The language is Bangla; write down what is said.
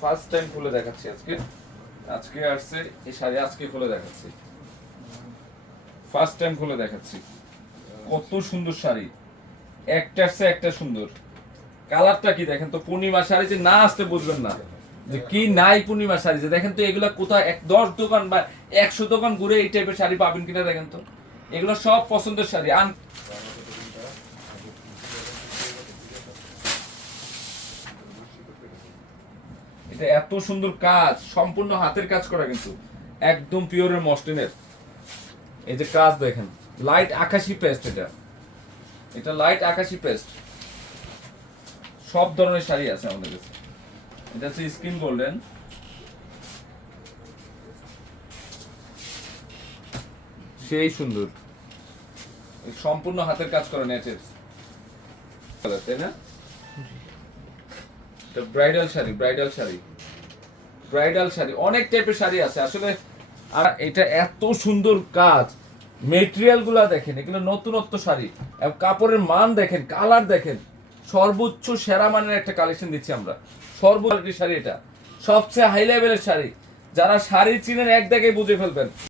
ফার্স্ট টাইম খুলে দেখাচ্ছি আজকে। আজকে আসছে এই শাড়ি, আজকে খুলে দেখাচ্ছি, ফার্স্ট টাইম খুলে দেখাচ্ছি। কত সুন্দর শাড়ি, একটার চেয়ে একটা সুন্দর। কালারটা কি দেখেন তো, পূর্ণিমা শাড়ি যে না আসতে বুঝবেন না যে কি নাই পূর্ণিমা শাড়ি। যে দেখেন তো এগুলা কোথায় 10 দোকান বা 100 দোকান ঘুরে এই টাইপের শাড়ি পাবেন কিনা দেখেন তো। এগুলো সব পছন্দের শাড়ি। এটা এত সুন্দর কাজ, সম্পূর্ণ হাতের কাজ করা, কিন্তু একদম পিওরের মসলিনের। এই যে কাজ দেখেন, লাইট আকাশি পেস্ট, এটা লাইট আকাশি পেস্ট। সব ধরনের শাড়ি আছে আমাদের কাছে। এটা হচ্ছে স্কিন গোল্ডেন, সেই সুন্দর, সম্পূর্ণ হাতের কাজ করা নেটের, তাই না? Bridal sari, bridal sari, bridal sari, অনেক টাইপের শাড়ি আছে আসলে। আর এটা এত সুন্দর কাজ, মেটেরিয়াল গুলা দেখেন, এগুলো নতুনত্ব শাড়ি, কাপড়ের মান দেখেন, কালার দেখেন, সর্বোচ্চ সেরা মানের একটা কালেকশন দিচ্ছি আমরা। সর্বোচ্চ শাড়ি, এটা সবচেয়ে হাই লেভেলের শাড়ি। যারা শাড়ি চিনেন এক দেখে বুঝে ফেলবেন।